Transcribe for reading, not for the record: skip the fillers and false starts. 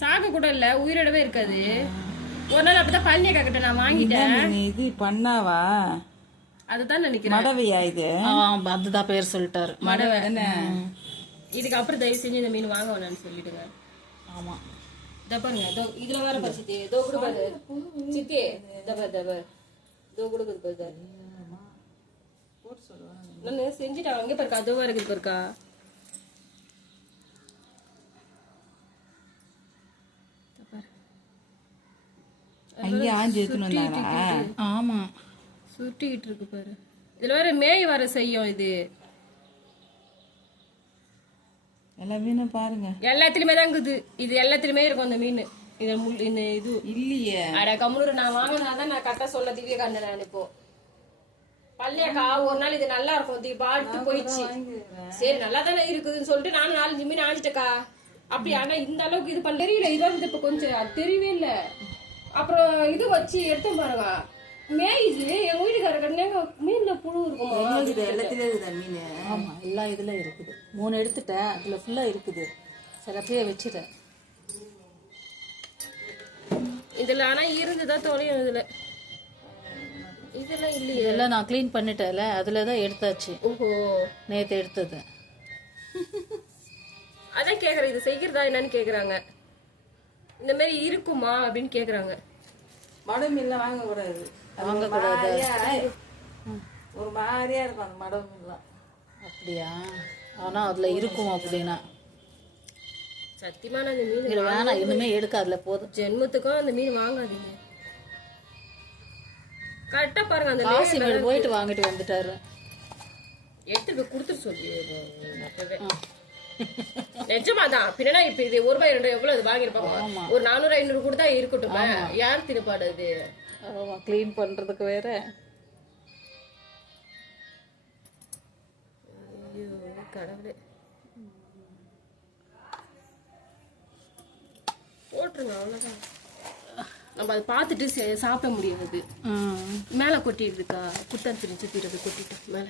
சாக கூட இல்ல, உயிரோடவே இருக்காது. ஒரு நாள் அப்படிதான் பழனி அக்கா கிட்ட நான் வாங்கிட்டேன். இது பண்ணாவா? அதுதான் நினைக்கிறேன். மடவையா இது? அதுதான் பேர் சொல்லிட்டாரு, மடவை. இதுக்கு அப்புறம் தயவு செஞ்சு இந்த மீன் வாங்க வேணாம்னு சொல்லிடுங்க. ஆமா, இத பாருங்க, இதுல வேற பரிசித்தி இதோ கூட பாரு சித்தி, இதோ கொடுக்குது பாரு. நான் செஞ்சுட்டாங்க, அங்கே பாருக்கா, அதுவா இருக்குது பாருக்கா. அங்கே ஆஞ்சி எடுத்துன்னு வந்தாங்களா? ஆமா, சுட்டிக்கிட்டு இருக்கு பாரு. இதுல வேற மேய் வர செய்யும். இது எல்லா மீனும் பாருங்க, எல்லாத்துலயுமே தான் இருக்குது. இது எல்லாத்துலயுமே இருக்கும் அந்த மீன். இது இந்த இது இல்லையே. அட கம்முனு நான் வாங்கினாதான் நான் கரெக்டா சொன்ன திவ்ய கண்ண. நான் இப்போ பள்ளியாக்கா ஒரு நாள் இது நல்லா இருக்கும் தீபாட்டு போயிடுச்சு. சரி நல்லா தானே இருக்குதுன்னு சொல்லிட்டு நானும் 4-5 மீன் ஆஞ்சிட்டக்கா. அப்படி ஆனா இந்த அளவுக்கு இது பண்ண தெரியல. இதோட இப்ப கொஞ்சம் அது தெரியவே இல்ல. அப்புறம் இது வச்சு எடுத்து பாருங்க, மேய்து எங்க வீட்டுக்கார கட்டினாங்க. மீன்ல புழு இருக்குமா? எல்லாத்துலயும் இருக்குதா மீன்? ஆமா, எல்லாம் இதுல இருக்குது. 3 எடுத்துட்டேன், அதுல ஃபுல்லா இருக்குது. சரி அப்படியே வச்சுட்டேன். இதுல ஆனா இருந்துதான் தொலையும். இதுல இதெல்லாம் இல்லையே. இதெல்லாம் நான் கிளீன் பண்ணிட்டேன்ல, அதுலதான் எடுத்தாச்சு. ஓஹோ, நேத்து எடுத்தது. அதான் கேக்குறேன், இது செய்கிறதா என்னன்னு கேக்குறாங்க. இந்த மாதிரி இருக்குமா அப்படின்னு கேக்குறாங்க. மடவு மீன்லாம் வாங்க கூடாது, வாங்க கூடாது. ஒரு மாதிரியா இருக்கும் அந்த மடவு மீன்லாம். அப்படியா? ஆனா அதுல இருக்கும் அப்படின்னா சத்தியமா நான் அந்த மீன் இது வேணாம், இன்னுமே எடுக்காதுல, போதும். ஜென்மத்துக்கும் அந்த மீன் வாங்காதீங்க. கரெக்டா பாருங்க, அந்த காசி வீடு போயிட்டு வாங்கிட்டு வந்துட்டாரு. எடுத்து போய் கொடுத்துட்டு சொல்லி நிஜமாதான். பின்னா இப்ப இது ₹1 ₹2 எவ்வளவு இது வாங்கிருப்பாங்க? ஒரு 400-500 கூட தான் இருக்கட்டும். யார் திருப்பாடு அது? கிளீன் பண்றதுக்கு வேற. கடவுளே, போட்டுருங்க அவ்வளவுதான். நம்ம அதை பார்த்துட்டு சாப்பிட முடியாது. மேல கொட்டிட்டு இருக்கா, குத்தரிச்சு சுத்திட்டு கொட்டிட்டோம் மேல.